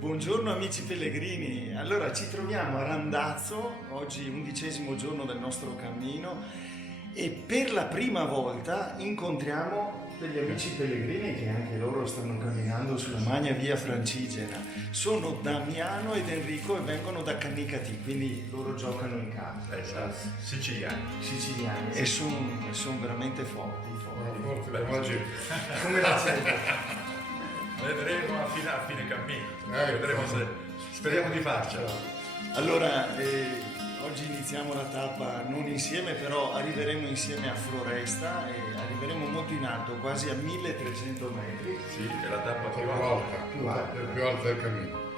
Buongiorno amici pellegrini, allora ci troviamo a Randazzo, oggi 11° giorno del nostro cammino e per la prima volta incontriamo degli amici pellegrini che anche loro stanno camminando sulla Magna Via Francigena. Sono Damiano ed Enrico e vengono da Canicattì, quindi loro giocano in campo. Esatto, siciliani. E sono veramente forti. Oggi. Come la sente? Vedremo a fine cammino, vedremo se speriamo di farcela. Allora, oggi iniziamo la tappa non insieme, però arriveremo insieme a Floresta e arriveremo molto in alto, quasi a 1300 metri. Sì, è la tappa Più più alta. più alta del cammino.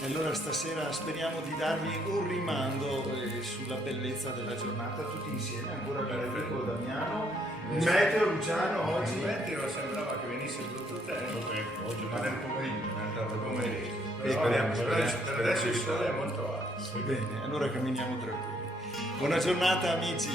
E allora stasera speriamo di darvi un rimando sulla bellezza della giornata tutti insieme, ancora con Enrico Damiano. Il meteo Luciano oggi. Il meteo sembrava che venisse brutto tempo, Oggi ma nel pomeriggio, nel tardo pomeriggio. però Speriamo per adesso il sole è molto alto. Bene, allora camminiamo tranquilli. Buona giornata amici.